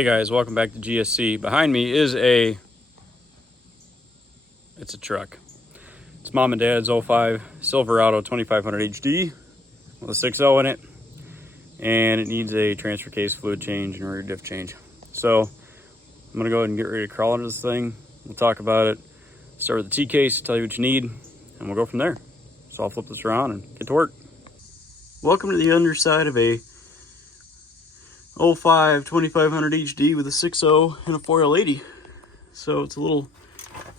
Hey guys, welcome back to GSC. Behind me is it's a truck. It's mom and dad's 05 Silverado 2500 HD with a 6.0 in it, and it needs a transfer case fluid change and rear diff change. So I'm gonna go ahead and get ready to crawl into this thing. We'll talk about it, start with the Tcase, tell you what you need, and we'll go from there. So I'll flip this around and get to work. Welcome to the underside of a 05 2500 HD with a 6.0 and a 4L80. So it's a little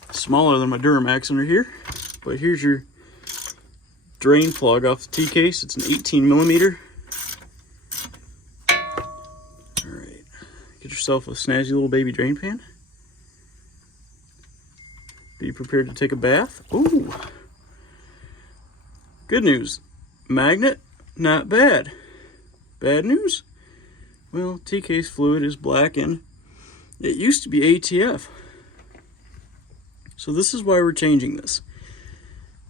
smaller than my Duramax under here, but here's your drain plug off the Tcase. It's an 18 millimeter. All right, get yourself a snazzy little baby drain pan. Be prepared to take a bath. Ooh, good news, magnet, not bad. Bad news, well, Tcase fluid is black and it used to be ATF. So this is why we're changing this,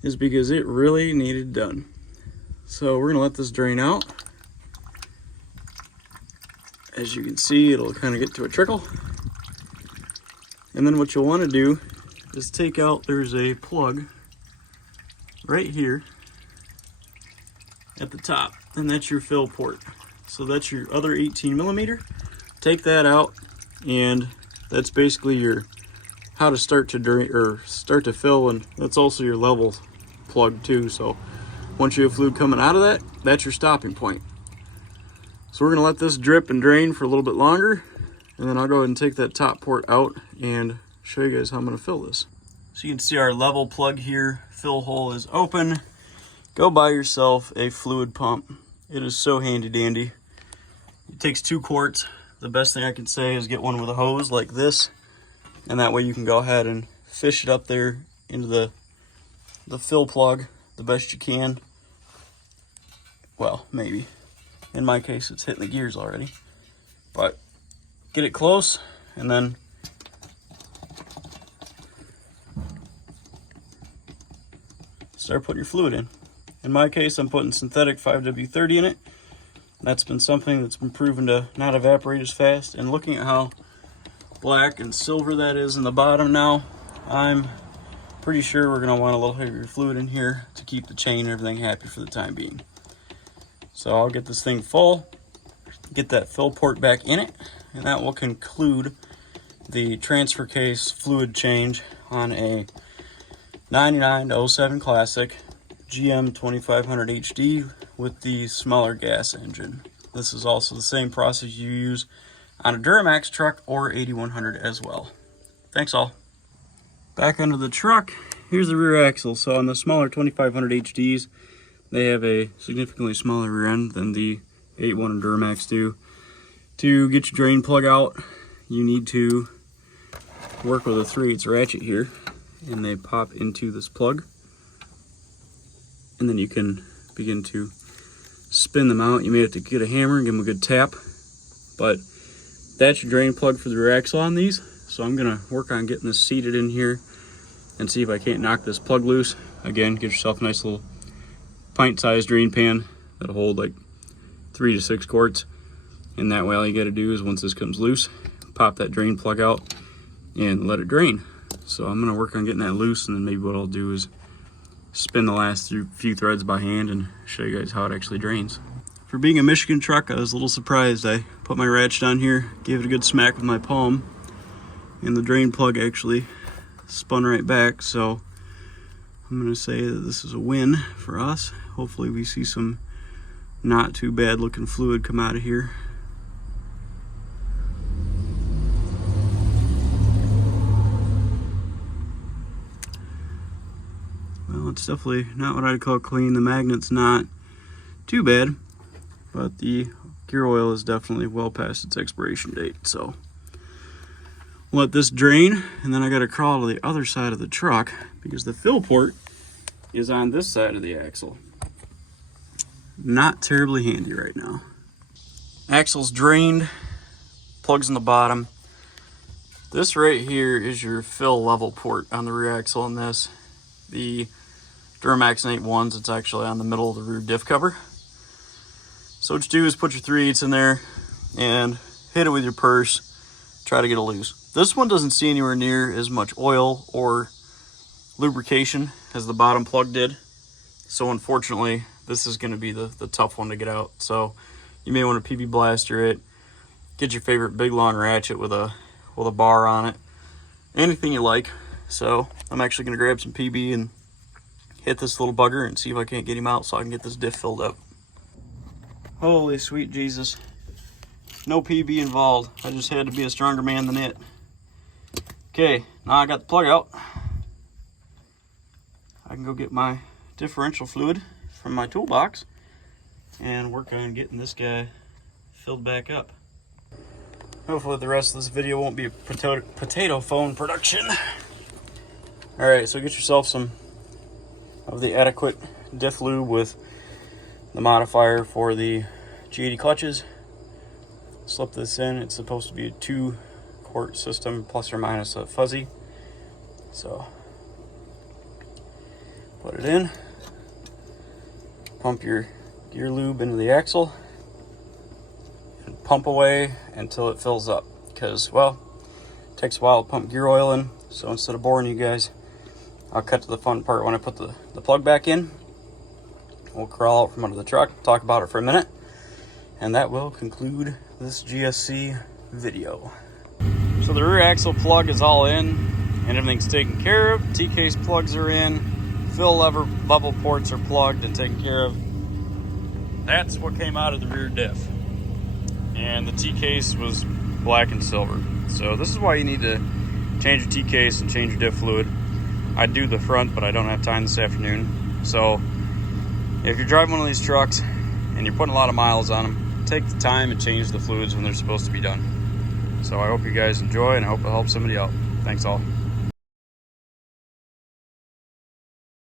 is because it really needed done. So we're gonna let this drain out. As you can see, it'll kind of get to a trickle. And then what you'll wanna do is take out, there's a plug right here at the top, and that's your fill port. So that's your other 18 millimeter. Take that out, and that's basically your how to start to drain or start to fill, and that's also your level plug too. So once you have fluid coming out of that, that's your stopping point. So we're gonna let this drip and drain for a little bit longer, and then I'll go ahead and take that top port out and show you guys how I'm gonna fill this. So you can see our level plug here, fill hole is open. Go buy yourself a fluid pump. It is so handy dandy. It takes 2 quarts. The best thing I can say is get one with a hose like this, and that way you can go ahead and fish it up there into the fill plug the best you can. Well, maybe. In my case, it's hitting the gears already. But get it close, and then start putting your fluid in. In my case, I'm putting synthetic 5W30 in it. That's been something that's been proven to not evaporate as fast. And looking at how black and silver that is in the bottom now, I'm pretty sure we're gonna want a little heavier fluid in here to keep the chain and everything happy for the time being. So I'll get this thing full, get that fill port back in it, and that will conclude the transfer case fluid change on a 99 to 07 Classic GM 2500 HD with the smaller gas engine. This is also the same process you use on a Duramax truck or 8100 as well. Thanks all. Back under the truck, here's the rear axle. So on the smaller 2500 HDs, they have a significantly smaller rear end than the 81 and Duramax do. To get your drain plug out, you need to work with a 3/8 ratchet here, and they pop into this plug. And then you can begin to spin them out. You may have to get a hammer and give them a good tap, but that's your drain plug for the rear axle on these. So I'm gonna work on getting this seated in here and see if I can't knock this plug loose. Again, get yourself a nice little pint-sized drain pan that'll hold like 3 to 6 quarts. And that way all you gotta do is once this comes loose, pop that drain plug out and let it drain. So I'm gonna work on getting that loose, and then maybe what I'll do is spin the last few threads by hand and show you guys how it actually drains. For being a Michigan truck, I was a little surprised. I put my ratchet on here, gave it a good smack with my palm, and the drain plug actually spun right back. So I'm gonna say that this is a win for us. Hopefully we see some not too bad looking fluid come out of here. Well, it's definitely not what I'd call clean. The magnet's not too bad, but the gear oil is definitely well past its expiration date. So let this drain, and then I gotta crawl to the other side of the truck because the fill port is on this side of the axle. Not terribly handy right now. Axle's drained, plugs in the bottom. This right here is your fill level port on the rear axle on this. The Duramax 81s, it's actually on the middle of the rear diff cover. So what you do is put your 3/8 in there and hit it with your purse. try to get it loose. This one doesn't see anywhere near as much oil or lubrication as the bottom plug did. So unfortunately, this is going to be the tough one to get out. So you may want to PB blaster it. Get your favorite big long ratchet with a bar on it. Anything you like. So I'm actually going to grab some PB and hit this little bugger and see if I can't get him out so I can get this diff filled up. Holy sweet Jesus. No PB involved. I just had to be a stronger man than it. Okay, now I got the plug out. I can go get my differential fluid from my toolbox and work on getting this guy filled back up. Hopefully the rest of this video won't be a potato phone production. Alright, so get yourself some of the adequate diff lube with the modifier for the G80 clutches. Slip this in. It's supposed to be a 2-quart system, plus or minus a fuzzy. So put it in, pump your gear lube into the axle, and pump away until it fills up. Because, well, it takes a while to pump gear oil in. So instead of boring you guys, I'll cut to the fun part when I put the plug back in. We'll crawl out from under the truck, talk about it for a minute, and that will conclude this GSC video. So the rear axle plug is all in, and everything's taken care of. Tcase plugs are in, fill lever bubble ports are plugged and taken care of. That's what came out of the rear diff. And the Tcase was black and silver. So this is why you need to change your Tcase and change your diff fluid. I do the front, but I don't have time this afternoon. So if you're driving one of these trucks and you're putting a lot of miles on them, take the time and change the fluids when they're supposed to be done. So I hope you guys enjoy, and I hope it helps somebody out. Thanks all.